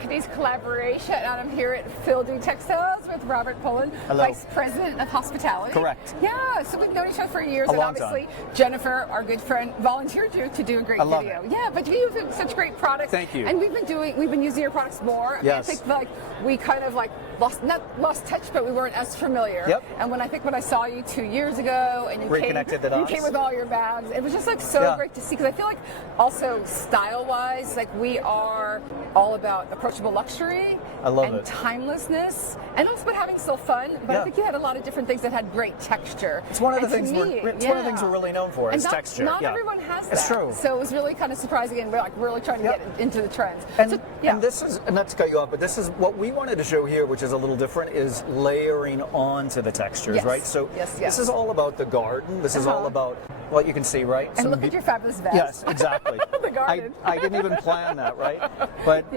Cadiz Collaboration, and I'm here at Fil Doux Textiles with Robert Pullen, Hello. Vice President of Hospitality. Correct. Yeah, so we've known each other for years, A and long obviously time. Jennifer, our good friend, volunteered you to do a great I love video. it. Yeah, but you have such great products. Thank you. And we've been using your products more. Yes. I think like we kind of like not lost touch, but we weren't as familiar. Yep. And when I saw you 2 years ago, and you Reconnected the dots. came with all your bags, it was just like so great to see, because I feel like also style-wise, like we are all about approachable luxury and timelessness, and also about having still fun. But I think you had a lot of different things that had great texture. It's one of the things we're really known for is texture. Not everyone has that. It's true. So it was really kind of surprising, and we're like really trying to get into the trends. And, so, and this is, and not to cut you off, but this is what we wanted to show here, which is a little different, is layering onto the textures, right? So this is all about the garden. This is all about what you can see, right? And look at your fabulous vest. Yes, exactly. The garden. I didn't even plan that, right? But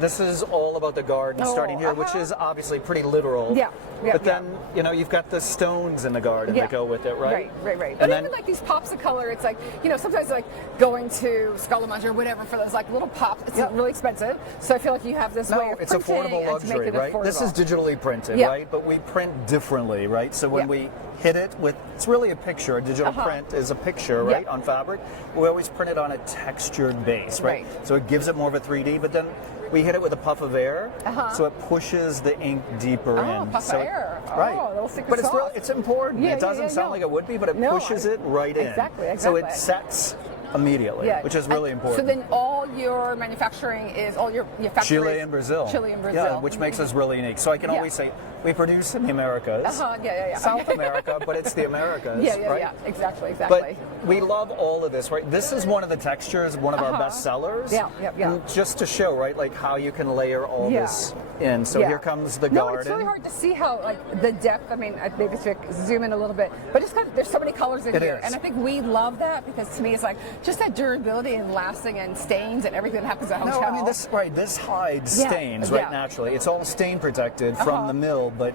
this is all about the garden starting here, which is obviously pretty literal. But then, you know, you've got the stones in the garden that go with it, right? Right. But even like these pops of color, it's like, you know, sometimes like going to Scalamange or whatever for those like little pops, it's really expensive. So I feel like you have this way of it's affordable luxury, right? Affordable. This is digitally printed, right? But we print differently, right? So when we hit it with, it's really a picture. A digital print is a picture, right, on fabric. We always print it on a textured base, right? So it gives it more of a 3D, but then we hit it with a puff of air, so it pushes the ink deeper in. Puff of air. Right. Oh, a little secret but it's sauce. it's important. It doesn't sound like it would be, but it pushes it right in. Exactly. So it sets immediately, which is really important. So then all your manufacturing is, all your factories? Chile and Brazil. Yeah, which makes us really unique. So I can always say, we produce in the Americas, South America, but it's the Americas, right? Yeah, exactly. But we love all of this, right? This is one of the textures, one of our best sellers. And just to show, right, like how you can layer all this in. So here comes the garden. It's really hard to see how, like, the depth. I mean, maybe if zoom in a little bit, but it's kind of, there's so many colors in here, and I think we love that, because to me, it's like just that durability and lasting and stains and everything that happens at a hotel. No, I mean this hides stains naturally. It's all stain protected from the mill, but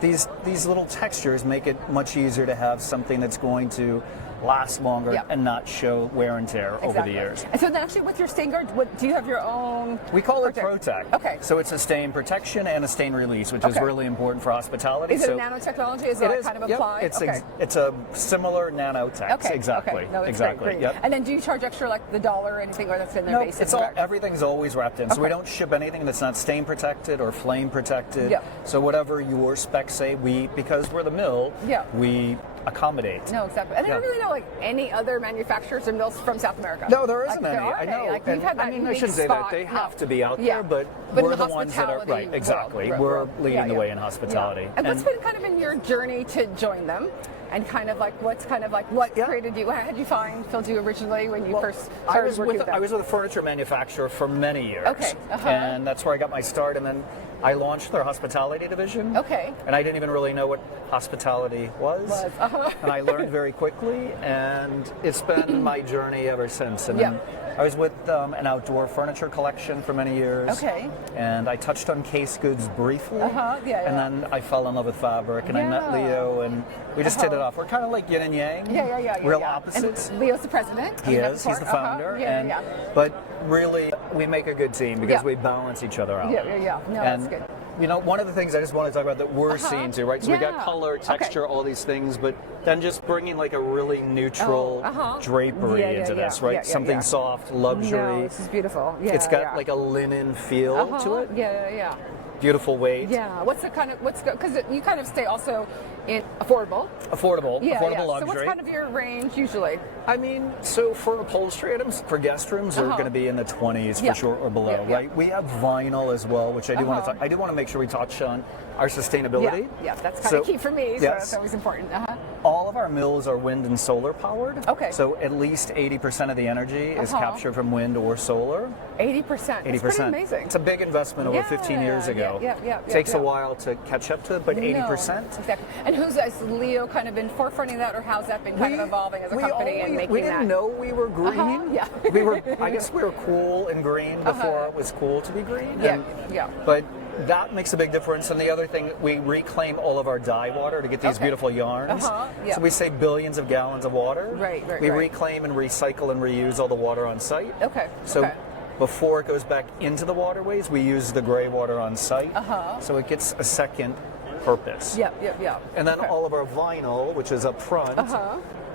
these little textures make it much easier to have something that's going to last longer and not show wear and tear over the years. And so then actually with your stain guard, do you have your own? We call it Protect. Okay. So it's a stain protection and a stain release, which is really important for hospitality. Is it nanotechnology? Is it kind of applied? It's a similar nanotech. Exactly. No, exactly. Great. And then do you charge extra, like the $1 or anything, or that's in their basic? It's everything's always wrapped in. So we don't ship anything that's not stain protected or flame protected. So whatever your specs say, because we're the mill, we accommodate. No, exactly. And I don't really know like any other manufacturers or mills from South America. No, there isn't any. I know. Like, I shouldn't say that. They have to be out there, but we're the ones that are exactly. We're leading the way in hospitality. And what's been kind of in your journey to join them? And kind of like what created you? How did you find Fil Doux originally when you first started working with them? I was with a furniture manufacturer for many years. And that's where I got my start. And then I launched their hospitality division. And I didn't even really know what hospitality was. And I learned very quickly, and it's been my journey ever since. And then I was with an outdoor furniture collection for many years. And I touched on case goods briefly. And then I fell in love with fabric, and I met Leo, and we just hit it off. We're kind of like yin and yang. Real opposites. And Leo's the president. He is. He's the founder. But really, we make a good team because we balance each other out. No, that's good. You know, one of the things I just want to talk about that we're seeing too, right? So we got color, texture, all these things, but then just bringing like a really neutral drapery into this, right? Something soft, luxury. No, this is beautiful. It's got like a linen feel to it. Beautiful weight. Because you kind of stay also in affordable luxury. So what's kind of your range usually? I mean, so for upholstery items, for guest rooms, they're going to be in the 20s for sure or below, right? We have vinyl as well, which I do want to talk. I do want to make sure we touch on our sustainability. That's kind of key for me. So that's always important. All of our mills are wind and solar powered. So at least 80% of the energy is captured from wind or solar. 80%. That's pretty amazing. It's a big investment over 15 years ago. Takes a while to catch up to, but 80%. Exactly. And has Leo kind of been forefronting that, or how's that been kind of evolving as a company and making that? We didn't know we were green. I guess we were cool and green before it was cool to be green. But that makes a big difference. And the other thing, we reclaim all of our dye water to get these beautiful yarns. So we save billions of gallons of water. We reclaim and recycle and reuse all the water on site. before it goes back into the waterways, we use the gray water on site. So it gets a second purpose. And then all of our vinyl, which is up front,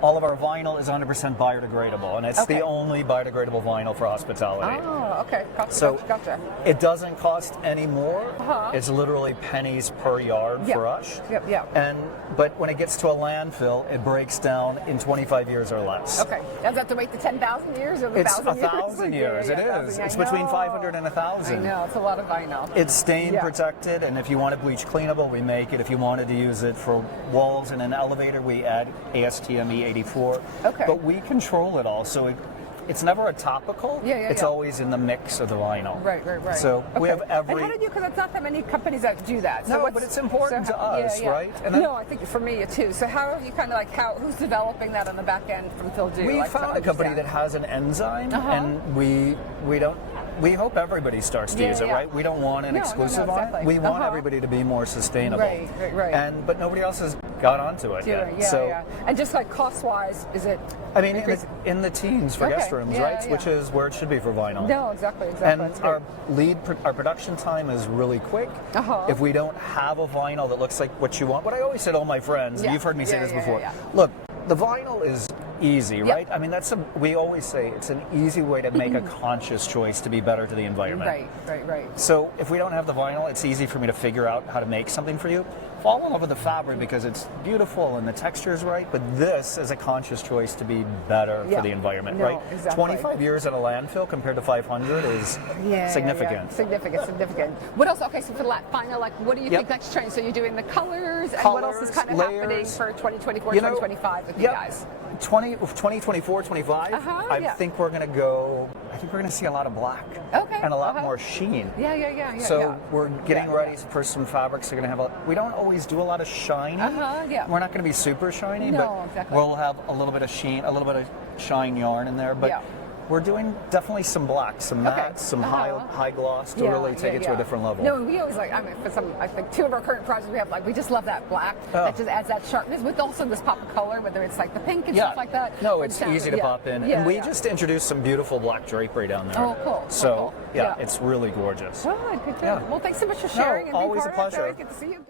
all of our vinyl is 100% biodegradable, and it's the only biodegradable vinyl for hospitality. Oh, okay. Gotcha. It doesn't cost any more. It's literally pennies per yard for us. But when it gets to a landfill, it breaks down in 25 years or less. Okay. Does that have to wait the 10,000 years or the 1,000 years? It's 1,000 years. It is. It's between 500 and 1,000. I know. It's a lot of vinyl. It's stain protected, and if you want it bleach cleanable, we make it. If you wanted to use it for walls in an elevator, we add ASTME 84. But we control it all, so it's never a topical. It's always in the mix of the vinyl. Right. So we have every. And how did you? Because it's not that many companies that do that. So no, but it's important to us, right? And no, I think for me too. So how have you kind of who's developing that on the back end from Fil Doux? We found a company that has an enzyme, and we don't. We hope everybody starts to use it, right? We don't want an exclusive on it. We want everybody to be more sustainable. Right. But nobody else has got onto it yet. And just cost-wise, is it? I mean, in the teens for guest rooms, right? Which is where it should be for vinyl. No, exactly. And our production time is really quick. If we don't have a vinyl that looks like what you want, what I always say to all my friends, you've heard me say this before. Look, the vinyl is easy, right? I mean, we always say it's an easy way to make a conscious choice to be better to the environment. Right. So if we don't have the vinyl, it's easy for me to figure out how to make something for you. Fall in love with the fabric because it's beautiful and the texture is right, but this is a conscious choice to be better for the environment, right? Exactly. 25 years at a landfill compared to 500 is significant. Significant. What else? Okay, so for the final, what do you think next trend? So you're doing the colors, and what else is kind of happening for 2024, 2025 with you guys? 2024, 25, I think we're going to see a lot of black and a lot more sheen. So we're getting ready for some fabrics. We're going to have we don't always do a lot of shiny. We're not going to be super shiny, but we'll have a little bit of sheen, a little bit of shine yarn in there. But we're doing definitely some black, some matte, some high gloss to really take it to a different level. No, we always I think two of our current projects we have, we just love that black. That just adds that sharpness with also this pop of color, whether it's the pink and stuff like that. No, it's easy to pop in. And we just introduced some beautiful black drapery down there. Oh, cool. So, it's really gorgeous. Good. Well, thanks so much for sharing. Always a pleasure. Always good to see you.